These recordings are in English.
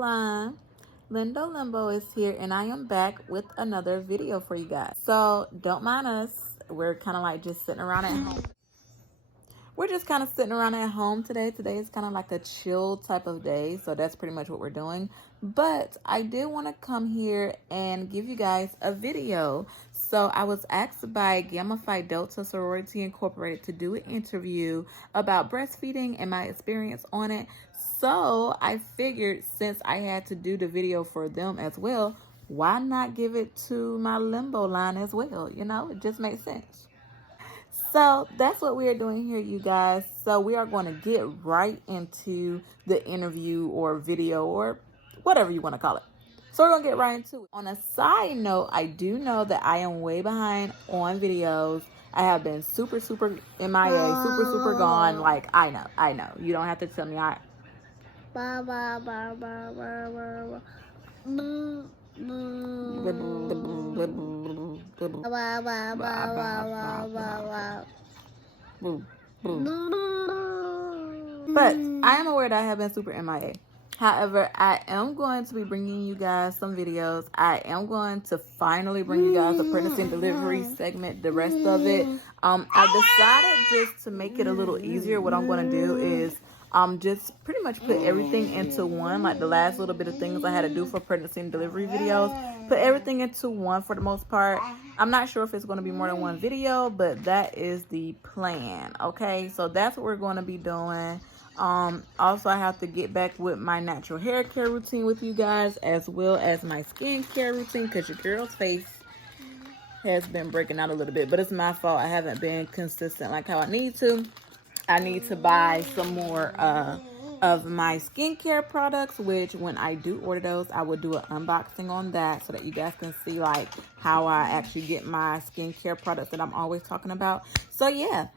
line. Lindo Limbo is here, and I am back with another video for you guys. So don't mind us. We're kind of like just sitting around at home. We're just kind of sitting around at home today. Today is kind of like a chill type of day, so that's pretty much what we're doing. But I did want to come here and give you guys a video. So I was asked by Gamma Phi Delta Sorority Incorporated to do an interview about breastfeeding and my experience on it. So I figured since I had to do the video for them as well, why not give it to my limbo line as well? You know, it just makes sense. So that's what we are doing here, you guys. So we are going to get right into the interview or video or whatever you want to call it. So we're going to get right into it. On a side note, I do know that I am way behind on videos. I have been super MIA, super gone. Like, I know. You don't have to tell me. But I am aware that I have been super MIA. However, I am going to be bringing you guys some videos. I am going to finally bring you guys the pregnancy and delivery segment, the rest of it. I decided just to make it a little easier. What I'm going to do is just pretty much put everything into one, like the last little bit of things I had to do for pregnancy and delivery videos. Put everything into one for the most part. I'm not sure if it's going to be more than one video, but that is the plan. Okay, so that's what we're going to be doing. Also, I have to get back with my natural hair care routine with you guys, as well as my skin care routine, because your girl's face has been breaking out a little bit, but it's my fault. I haven't been consistent like how I need to. I need to buy some more of my skincare products, which when I do order those, I will do an unboxing on that so that you guys can see like how I actually get my skincare products that I'm always talking about. So yeah,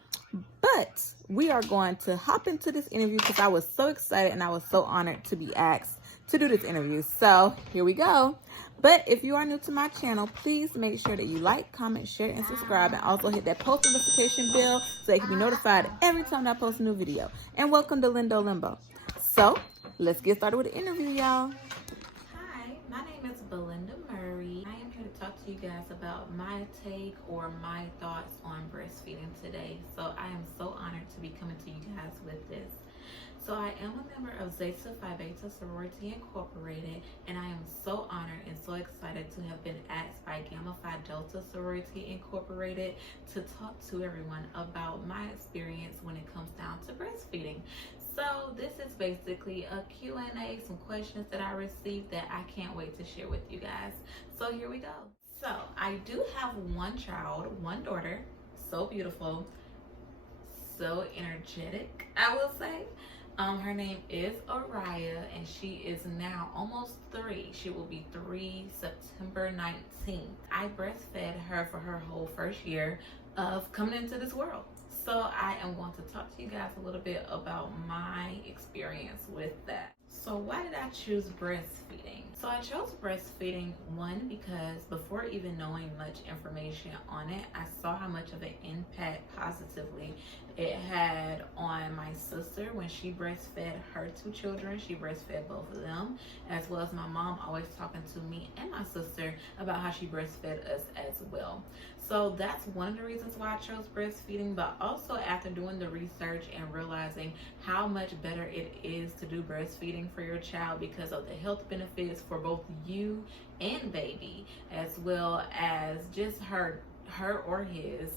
but we are going to hop into this interview because I was so excited and I was so honored to be asked to do this interview. So here we go. But if you are new to my channel, please make sure that you like, comment, share, and subscribe, and also hit that post notification bell so that you can be notified every time I post a new video. And welcome to Lindo Limbo. So let's get started with the interview, y'all. Hi, my name is Belinda Murray. I am here to talk to you guys about my take or my thoughts on breastfeeding today. So I am so honored to be coming to you guys with this. So I am a member of Zeta Phi Beta Sorority Incorporated, and I am so honored and so excited to have been asked by Gamma Phi Delta Sorority Incorporated to talk to everyone about my experience when it comes down to breastfeeding. So this is basically a Q&A, some questions that I received that I can't wait to share with you guys. So here we go. So I do have one child, one daughter, so beautiful, so energetic, I will say. Her name is Araya, and she is now almost 3. She will be 3 September 19th. I breastfed her for her whole first year of coming into this world. So I am going to talk to you guys a little bit about my experience with that. So why did I choose breastfeeding? So I chose breastfeeding, one, because before even knowing much information on it, I saw how much of an impact positively it had on my sister when she breastfed her 2 children. She breastfed both of them, as well as my mom always talking to me and my sister about how she breastfed us as well. So that's one of the reasons why I chose breastfeeding, but also after doing the research and realizing how much better it is to do breastfeeding for your child because of the health benefits for both you and baby, as well as just her or his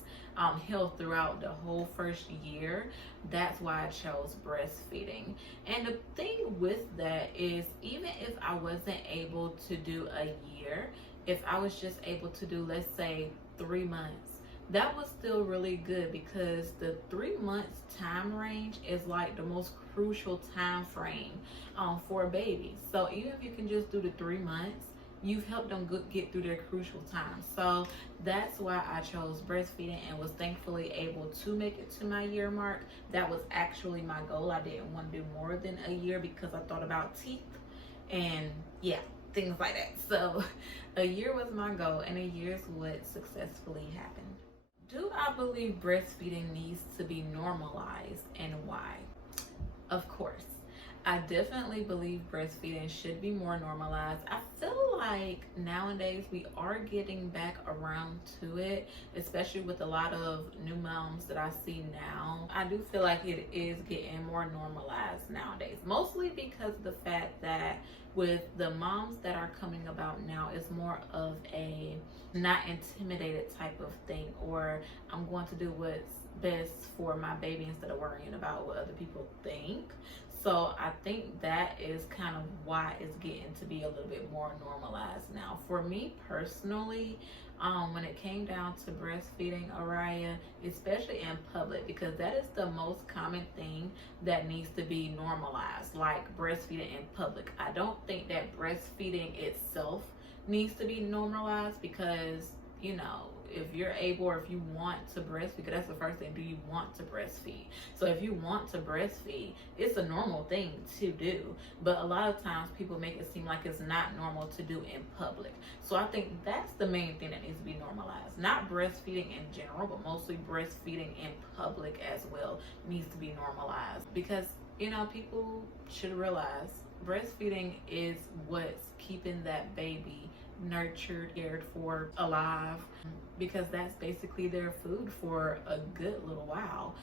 health throughout the whole first year. That's why I chose breastfeeding. And the thing with that is, even if I wasn't able to do a year, if I was just able to do, let's say, 3 months, that was still really good, because the 3 months time range is like the most crucial time frame for a baby. So even if you can just do the 3 months, you've helped them get through their crucial time. So that's why I chose breastfeeding and was thankfully able to make it to my year mark. That was actually my goal. I didn't want to do more than a year because I thought about teeth and yeah, things like that. So a year was my goal, and a year's what successfully happened. Do I believe breastfeeding needs to be normalized, and why? Of course. I definitely believe breastfeeding should be more normalized. I feel like nowadays we are getting back around to it, especially with a lot of new moms that I see now. I do feel like it is getting more normalized nowadays, mostly because of the fact that with the moms that are coming about now, it's more of a not intimidated type of thing, or I'm going to do what's best for my baby instead of worrying about what other people think. So I think that is kind of why it's getting to be a little bit more normalized now. For me personally, when it came down to breastfeeding Araya, especially in public, because that is the most common thing that needs to be normalized, like breastfeeding in public. I don't think that breastfeeding itself needs to be normalized because, you know, if you're able or if you want to breastfeed, because that's the first thing, do you want to breastfeed? So if you want to breastfeed, it's a normal thing to do, but a lot of times people make it seem like it's not normal to do in public. So I think that's the main thing that needs to be normalized. Not breastfeeding in general, but mostly breastfeeding in public as well needs to be normalized, because, you know, people should realize breastfeeding is what's keeping that baby nurtured, cared for, alive, because that's basically their food for a good little while.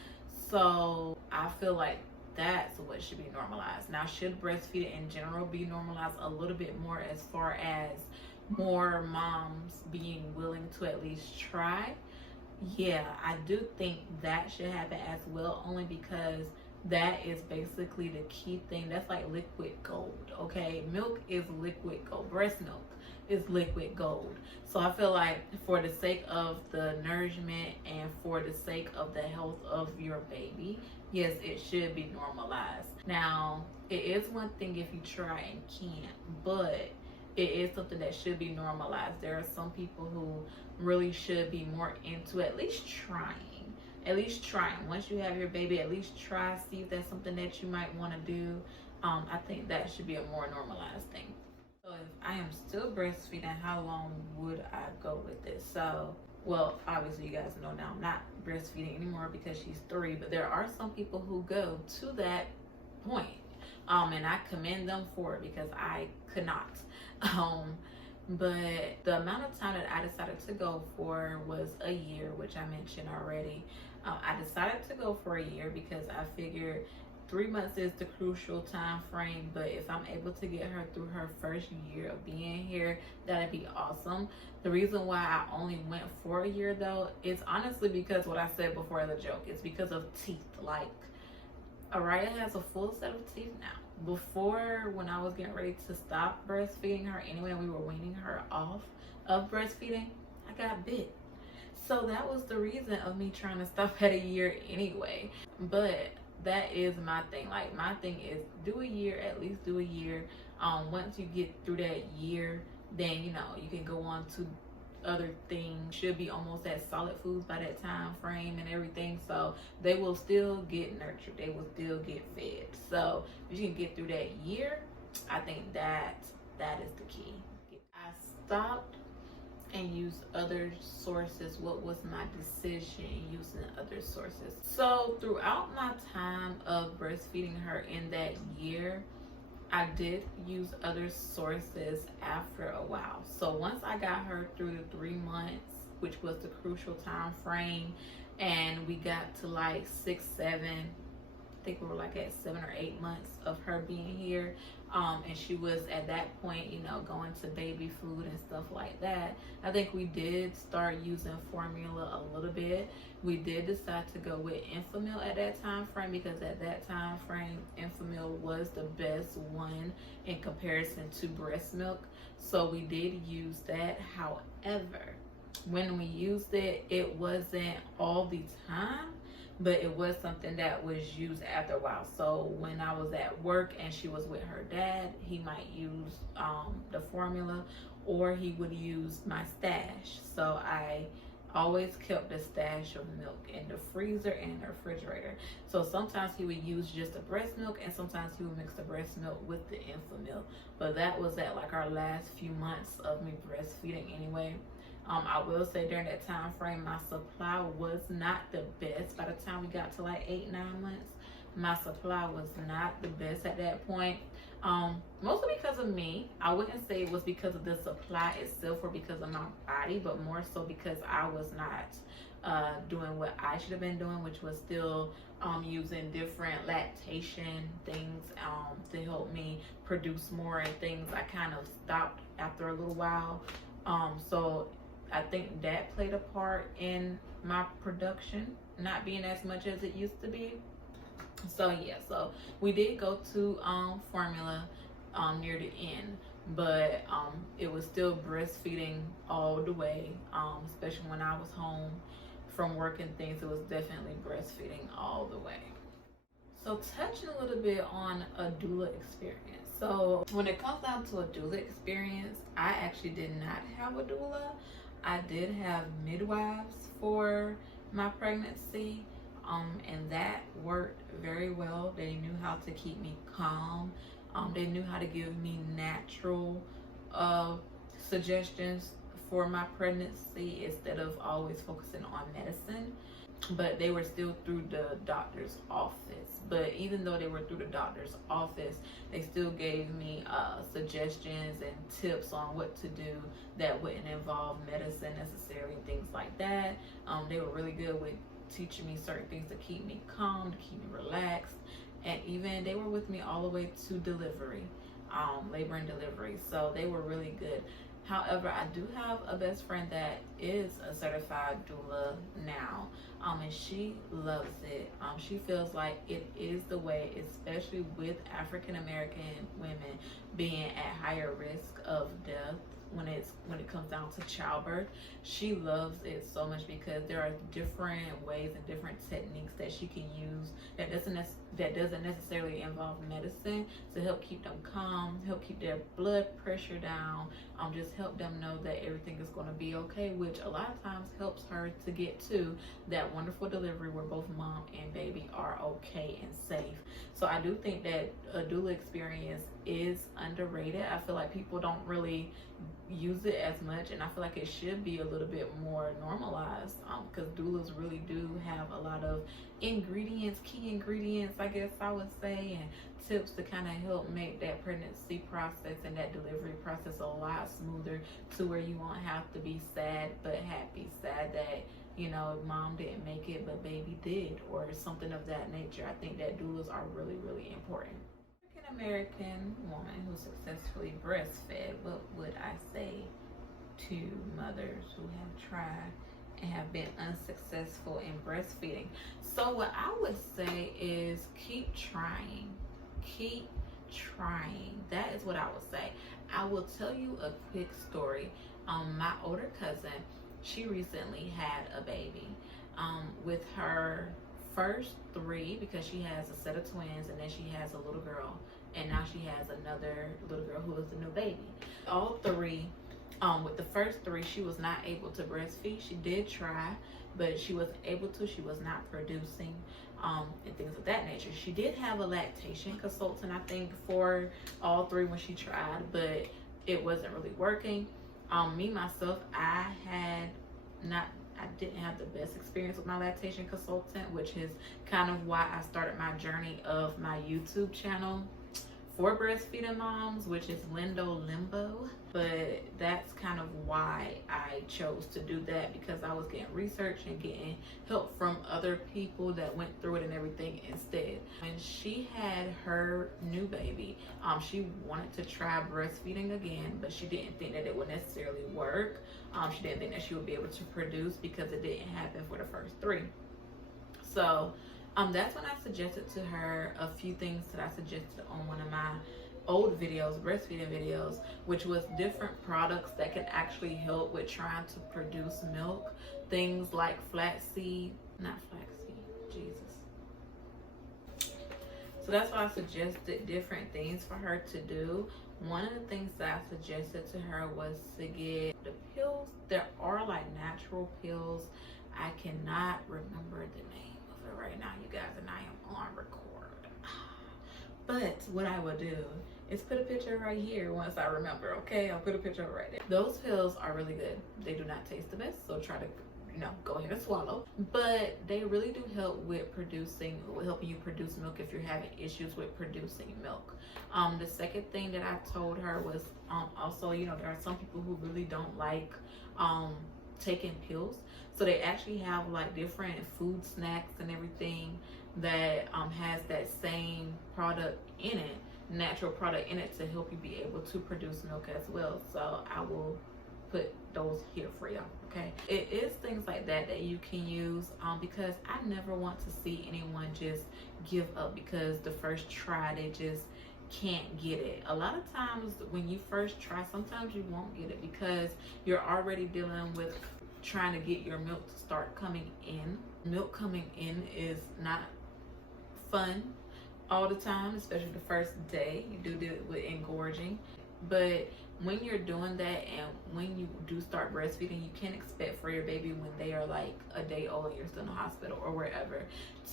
So I feel like that's what should be normalized. Now, should breastfeeding in general be normalized a little bit more as far as more moms being willing to at least try? Yeah, I do think that should happen as well, only because that is basically the key thing. That's like liquid gold, okay? Milk is liquid gold. Breast milk is liquid gold. So I feel like for the sake of the nourishment and for the sake of the health of your baby, yes, it should be normalized. Now, it is one thing if you try and can't, but it is something that should be normalized. There are some people who really should be more into at least trying. At least trying. Once you have your baby, at least try, see if that's something that you might want to do. I think that should be a more normalized thing. So if I am still breastfeeding, how long would I go with this? So, well, obviously you guys know now I'm not breastfeeding anymore because she's 3, but there are some people who go to that point. And I commend them for it because I could not. But the amount of time that I decided to go for was a year, which I mentioned already. I decided to go for a year because I figured 3 months is the crucial time frame, but if I'm able to get her through her first year of being here, that'd be awesome. The reason why I only went for a year though is honestly because what I said before as a joke. It's because of teeth. Like, Araya has a full set of teeth now. Before, when I was getting ready to stop breastfeeding her anyway, we were weaning her off of breastfeeding, I got bit. So that was the reason of me trying to stop at a year anyway. But that is my thing. Like, my thing is do a year, at least do a year. Once you get through that year, then, you know, you can go on to other things. Should be almost at solid foods by that time frame and everything, so they will still get nurtured, they will still get fed. So if you can get through that year, I think that is the key. I stopped and used other sources. What was my decision in using other sources? So throughout my time of breastfeeding her in that year, I did use other sources after a while. So once I got her through the 3 months, which was the crucial time frame, and we got to like 6, 7, I think we were like at 7 or 8 months of her being here, and she was at that point, you know, going to baby food and stuff like that. I think we did start using formula a little bit. We did decide to go with Enfamil at that time frame because at that time frame, Enfamil was the best one in comparison to breast milk. So we did use that. However, when we used it, it wasn't all the time, but it was something that was used after a while. So when I was at work and she was with her dad, he might use the formula, or he would use my stash. So I always kept a stash of milk in the freezer and the refrigerator. So sometimes he would use just the breast milk, and sometimes he would mix the breast milk with the Enfamil. But that was at like our last few months of me breastfeeding anyway. I will say during that time frame, my supply was not the best by the time we got to like 8, 9 months. my supply was not the best at that point. Mostly because of me. I wouldn't say it was because of the supply itself or because of my body, but more so because I was not doing what I should have been doing, which was still using different lactation things to help me produce more and things. I kind of stopped after a little while. So I think that played a part in my production not being as much as it used to be. So yeah, so we did go to formula near the end, but it was still breastfeeding all the way, especially when I was home from work and things. It was definitely breastfeeding all the way. So touching a little bit on a doula experience. So when it comes down to a doula experience, I actually did not have a doula. I did have midwives for my pregnancy, and that worked very well. They knew how to keep me calm. They knew how to give me natural suggestions for my pregnancy instead of always focusing on medicine. But they were still through the doctor's office. But even though they were through the doctor's office, they still gave me suggestions and tips on what to do that wouldn't involve medicine necessarily, things like that. They were really good with teaching me certain things to keep me calm, to keep me relaxed. And even they were with me all the way to delivery, labor and delivery. So they were really good. However, I do have a best friend that is a certified doula now, and she loves it. She feels like it is the way, especially with African American women being at higher risk of death when it comes down to childbirth. She loves it so much because there are different ways and different techniques that she can use that doesn't necessarily involve medicine to help keep them calm, help keep their blood pressure down, just help them know that everything is going to be okay, which a lot of times helps her to get to that wonderful delivery where both mom and baby are okay and safe. So I do think that a doula experience is underrated. I feel like people don't really use it as much, and I feel like it should be a little bit more normalized, because doulas really do have a lot of ingredients, key ingredients, I guess I would say, and tips to kind of help make that pregnancy process and that delivery process a lot smoother, to where you won't have to be sad but happy, sad that, you know, mom didn't make it but baby did, or something of that nature. I think that doulas are really, really important. American woman who successfully breastfed, what would I say to mothers who have tried and have been unsuccessful in breastfeeding? So what I would say is keep trying. Keep trying. That is what I would say. I will tell you a quick story. My older cousin, she recently had a baby. With her first 3, because she has a set of twins and then she has a little girl, and now she has another little girl who is the new baby. All 3, with the first 3, she was not able to breastfeed. She did try, but she wasn't able to. She was not producing, and things of that nature. She did have a lactation consultant, I think, for all 3 when she tried, but it wasn't really working. Me, myself, I didn't have the best experience with my lactation consultant, which is kind of why I started my journey of my YouTube channel for breastfeeding moms, which is Lindo Limbo. But that's kind of why I chose to do that, because I was getting research and getting help from other people that went through it and everything instead. When she had her new baby, she wanted to try breastfeeding again, but she didn't think that it would necessarily work. She didn't think that she would be able to produce because it didn't happen for the first 3. So that's when I suggested to her a few things that I suggested on one of my old videos, breastfeeding videos, which was different products that can actually help with trying to produce milk. Things like Jesus. So that's why I suggested different things for her to do. One of the things that I suggested to her was to get the pills. There are like natural pills. I cannot remember the name of it right now, you guys, and I am on record. But what I will do is put a picture right here once I remember, okay? I'll put a picture right there. Those pills are really good. They do not taste the best, so try to go ahead and swallow. But they really do help with helping you produce milk if you're having issues with producing milk. The second thing that I told her was also, there are some people who really don't like taking pills. So they actually have like different food snacks and everything that has that same product in it, natural product in it, to help you be able to produce milk as well. So I will put those here for y'all. Okay, it is things like that you can use, because I never want to see anyone just give up because the first try they just can't get it. A lot of times when you first try, sometimes you won't get it because you're already dealing with trying to get your milk to start coming in. Milk coming in is not fun all the time, especially the first day. You do deal with engorging, but when you're doing that and when you do start breastfeeding, you can't expect for your baby when they are like a day old and you're still in the hospital or wherever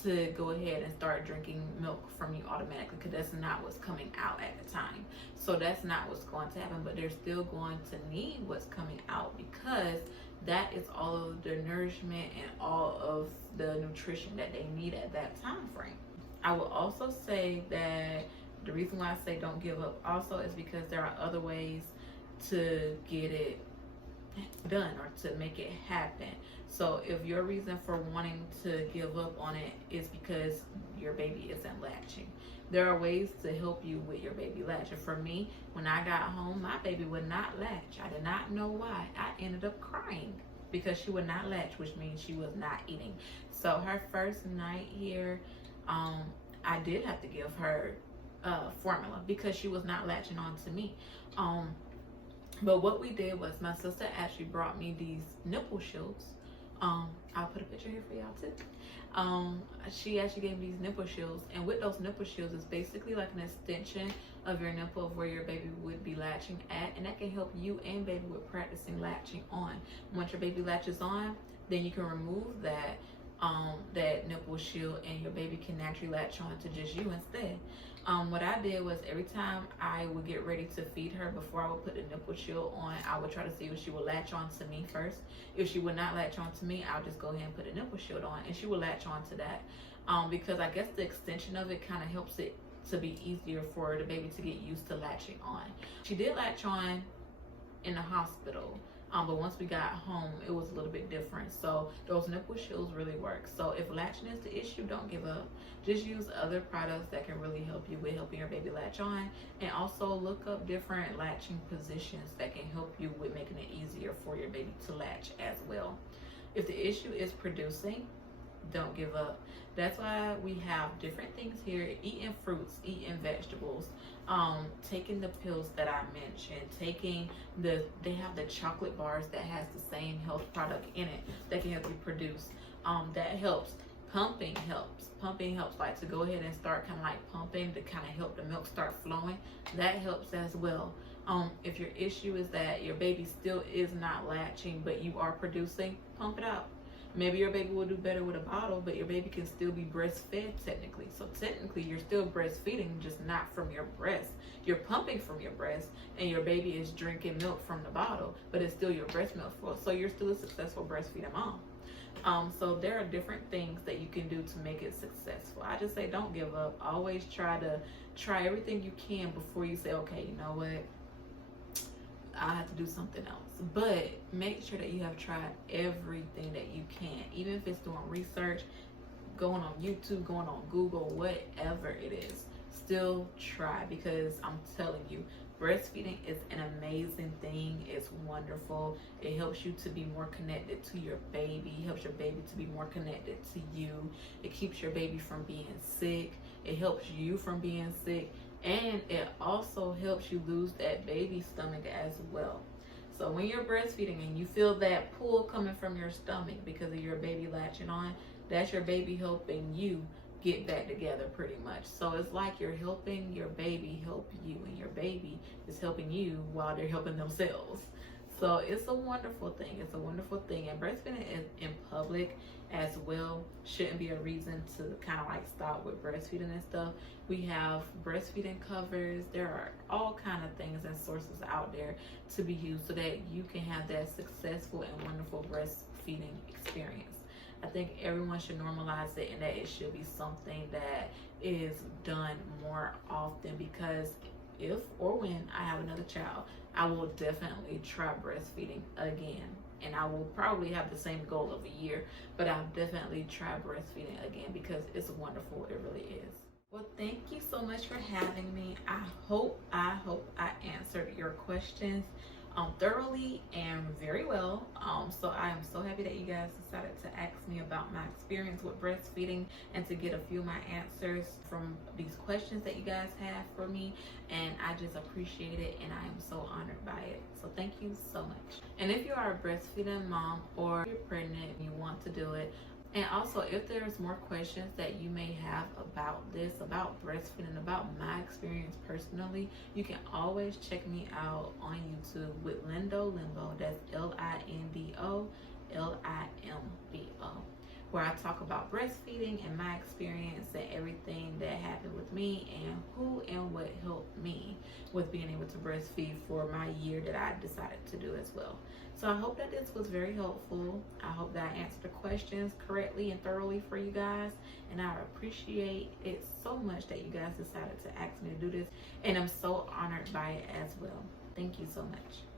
to go ahead and start drinking milk from you automatically, because that's not what's coming out at the time. So that's not what's going to happen, but they're still going to need what's coming out, because that is all of the nourishment and all of the nutrition that they need at that time frame. I will also say that the reason why I say don't give up also is because there are other ways to get it done or to make it happen. So if your reason for wanting to give up on it is because your baby isn't latching, there are ways to help you with your baby latching. For me, when I got home, my baby would not latch. I did not know why. I ended up crying because she would not latch, which means she was not eating. So her first night here, I did have to give her formula because she was not latching on to me. But what we did was my sister actually brought me these nipple shields. I'll put a picture here for y'all too. She actually gave me these nipple shields, and with those nipple shields, it's basically like an extension of your nipple of where your baby would be latching at, and that can help you and baby with practicing latching on. Once your baby latches on, then you can remove that nipple shield and your baby can naturally latch on to just you instead. What I did was every time I would get ready to feed her, before I would put the nipple shield on, I would try to see if she would latch on to me first. If she would not latch on to me, I'll just go ahead and put a nipple shield on, and she would latch on to that, because I guess the extension of it kind of helps it to be easier for the baby to get used to latching on. She did latch on in the hospital, but once we got home, it was a little bit different. So those nipple shields really work. So if latching is the issue, don't give up. Just use other products that can really help you with helping your baby latch on, and also look up different latching positions that can help you with making it easier for your baby to latch as well. If the issue is producing, don't give up. That's why we have different things here: eating fruits, eating vegetables, taking the pills that I mentioned, they have the chocolate bars that has the same health product in it that can help you produce. That helps. Pumping helps, like to go ahead and start kind of like pumping to kind of help the milk start flowing. That helps as well. If your issue is that your baby still is not latching but you are producing, pump it out. Maybe your baby will do better with a bottle, but your baby can still be breastfed technically. So technically you're still breastfeeding, just not from your breast. You're pumping from your breast and your baby is drinking milk from the bottle, but it's still your breast milk. So you're still a successful breastfeeding mom. So there are different things that you can do to make it successful. I just say don't give up. Always try everything you can before you say, okay, you know what, I have to do something else. But make sure that you have tried everything that you can, even if it's doing research, going on YouTube, going on Google, whatever it is. Still try, because I'm telling you, breastfeeding is an amazing thing. It's wonderful. It helps you to be more connected to your baby. It helps your baby to be more connected to you. It keeps your baby from being sick. It helps you from being sick. And it also helps you lose that baby stomach as well. So when you're breastfeeding and you feel that pull coming from your stomach because of your baby latching on, that's your baby helping you get back together pretty much. So it's like you're helping your baby help you, and your baby is helping you while they're helping themselves. So it's a wonderful thing. It's a wonderful thing. And breastfeeding in public as well shouldn't be a reason to kind of like stop with breastfeeding and stuff. We have breastfeeding covers. There are all kind of things and sources out there to be used so that you can have that successful and wonderful breastfeeding breastfeeding experience. I think everyone should normalize it, and that it should be something that is done more often, because if or when I have another child, I will definitely try breastfeeding again. And I will probably have the same goal of a year, but I'll definitely try breastfeeding again because it's wonderful. It really is. Well, thank you so much for having me. I hope I answered your questions thoroughly and very well. So I am so happy that you guys decided to ask me about my experience with breastfeeding and to get a few of my answers from these questions that you guys have for me. And I just appreciate it, and I am so honored by it. So thank you so much. And if you are a breastfeeding mom, or you're pregnant and you want to do it, and also, if there's more questions that you may have about this, about breastfeeding, about my experience personally, you can always check me out on YouTube with Lindo Limbo. That's Lindo Limbo, where I talk about breastfeeding and my experience and everything that happened with me and who and what helped me with being able to breastfeed for my year that I decided to do as well. So I hope that this was very helpful. I hope that I answered the questions correctly and thoroughly for you guys. And I appreciate it so much that you guys decided to ask me to do this. And I'm so honored by it as well. Thank you so much.